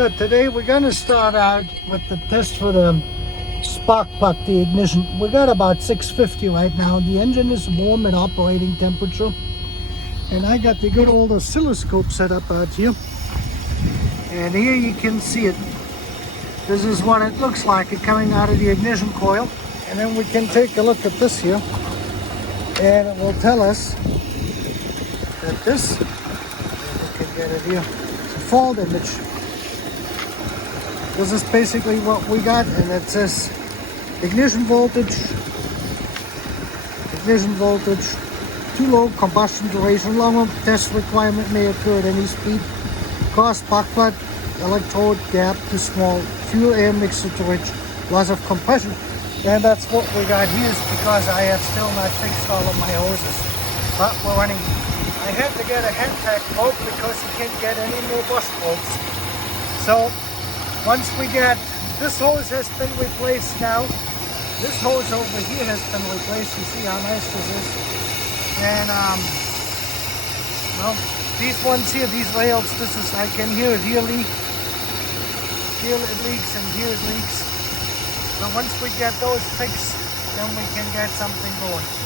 So today we're going to start out with the test for the spark plug, the ignition. We got about 650 right now. The engine is warm at operating temperature. And I got the good old oscilloscope set up out here. And here you can see it. This is what it looks like it coming out of the ignition coil. And then we can take a look at this here. And it will tell us that this, if we can get it here, it's a fault image. This is basically what we got, and it says ignition voltage, too low, combustion duration longer, test requirement may occur at any speed, cause spark plug, electrode gap too small, fuel air mixture too rich, loss of compression. And that's what we got here, is because I have still not fixed all of my hoses. But we're running. I had to get a hand tag bolt because you can't get any more bus bolts. So once we get, this hose has been replaced now. This hose over here has been replaced. You see how nice this is. And well, these ones here, these rails, this is, I can hear it here leak. Here it leaks and here it leaks. So once we get those fixed, then we can get something going.